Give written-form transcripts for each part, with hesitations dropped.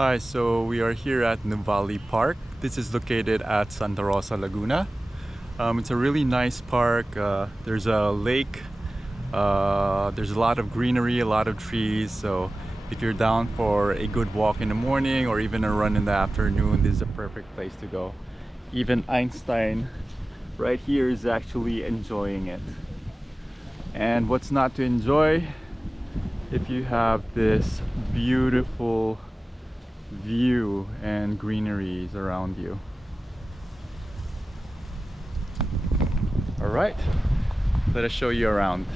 Hi, so we are here at Nuvali Park. This is located at Santa Rosa Laguna. It's a really nice park. There's a lake. There's a lot of greenery, a lot of trees. So if you're down for a good walk in the morning or even a run in the afternoon, this is a perfect place to go. Even Einstein right here is actually enjoying it. And what's not to enjoy if you have this beautiful view and greeneries around you. All right, let us show you around.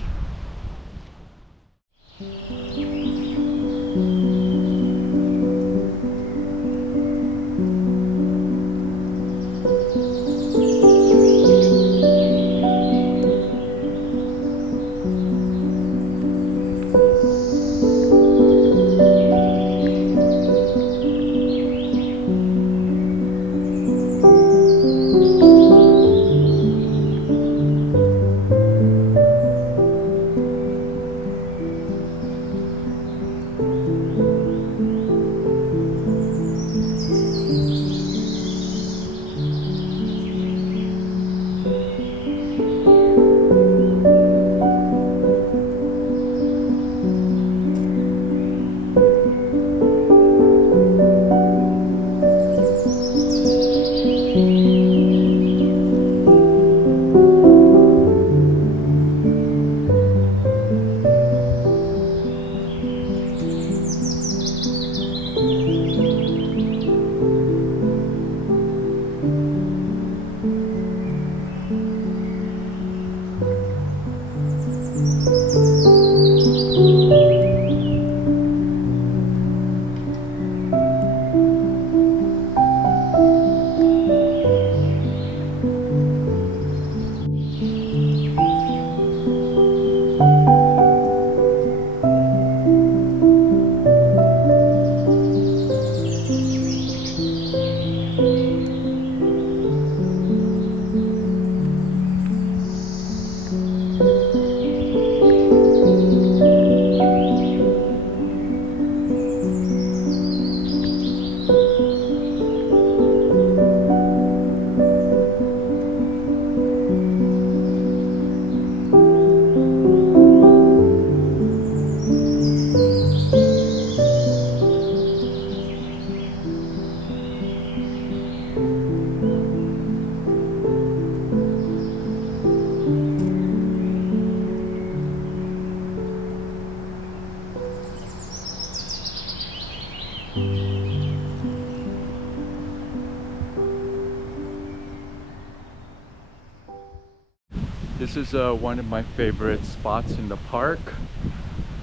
This is one of my favorite spots in the park.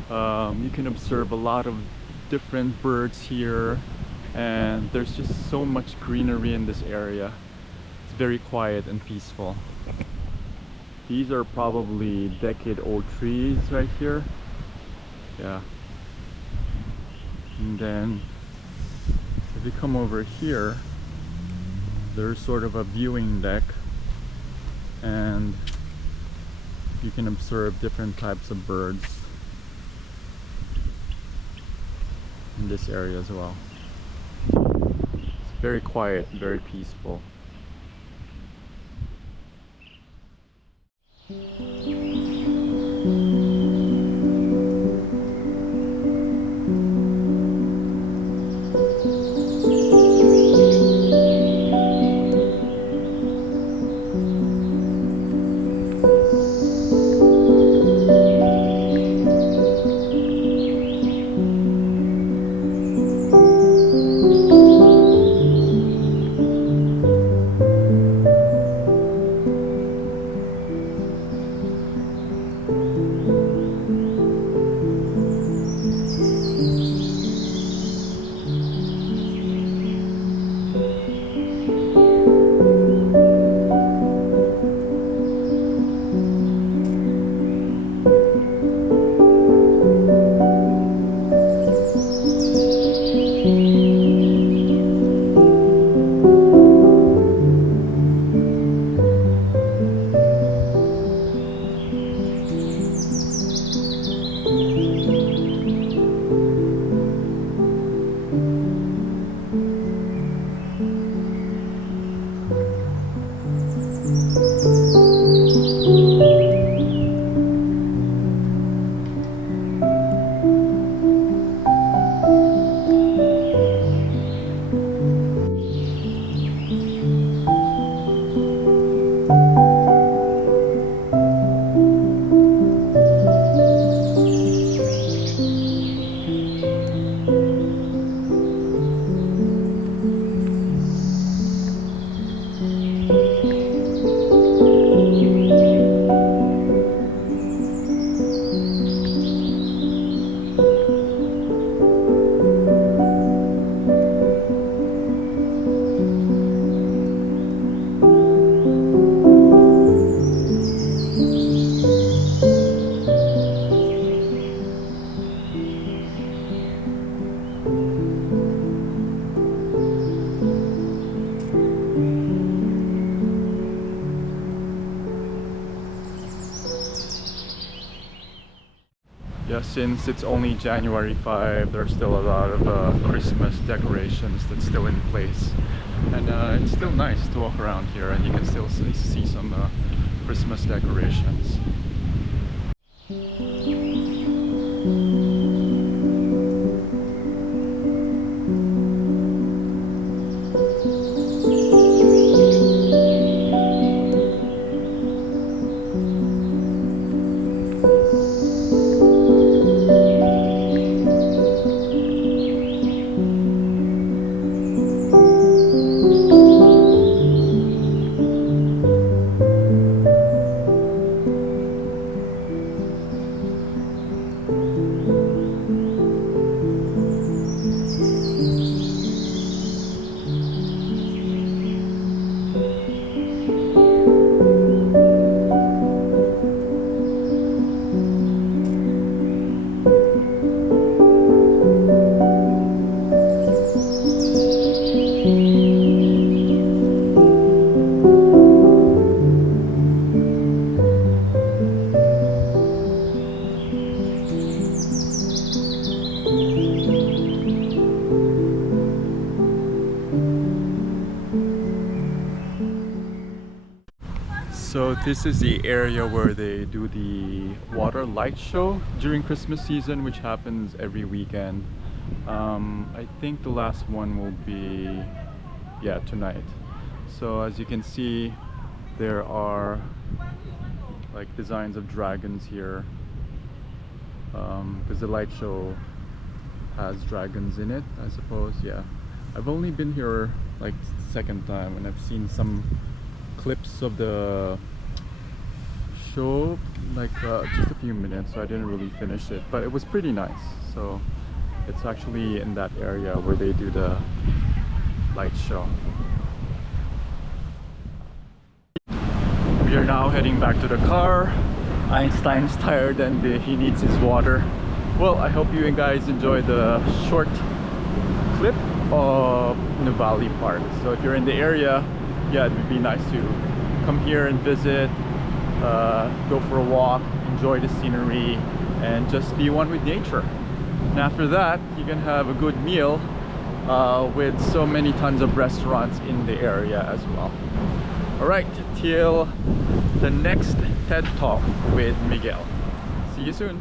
You can observe a lot of different birds here, and there's just so much greenery in this area. It's very quiet and peaceful. These are probably decade-old trees right here. Yeah. And then if you come over here, there's sort of a viewing deck, and you can observe different types of birds in this area as well. It's very quiet, very peaceful. Yeah, since it's only January 5, there's still a lot of Christmas decorations that's still in place. And it's still nice to walk around here, and you can still see some Christmas decorations. So this is the area where they do the water light show during Christmas season, which happens every weekend. I think the last one will be, yeah, tonight. So as you can see, there are like designs of dragons here, because the light show has dragons in it, I suppose. Yeah, I've only been here like second time, and I've seen some clips of the show, like just a few minutes, so I didn't really finish it, but it was pretty nice. So it's actually in that area where they do the light show. We are now heading back to the car. Einstein's tired and he needs his water. Well, I hope you guys enjoyed the short clip of Nuvali Park. So if you're in the area, yeah, it would be nice to come here and visit, go for a walk, enjoy the scenery, and just be one with nature. And after that, you can have a good meal with so many tons of restaurants in the area as well. Alright, till the next TED Talk with Miguel. See you soon.